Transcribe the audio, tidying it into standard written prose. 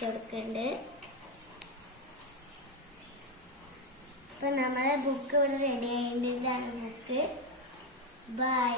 വെച്ച് കൊടുക്കുന്നുണ്ട്. അപ്പൊ നമ്മളെ ബുക്ക് ഇവിടെ റെഡി ആയിട്ട്. ഇതാണ് ബുക്ക്. ബൈ.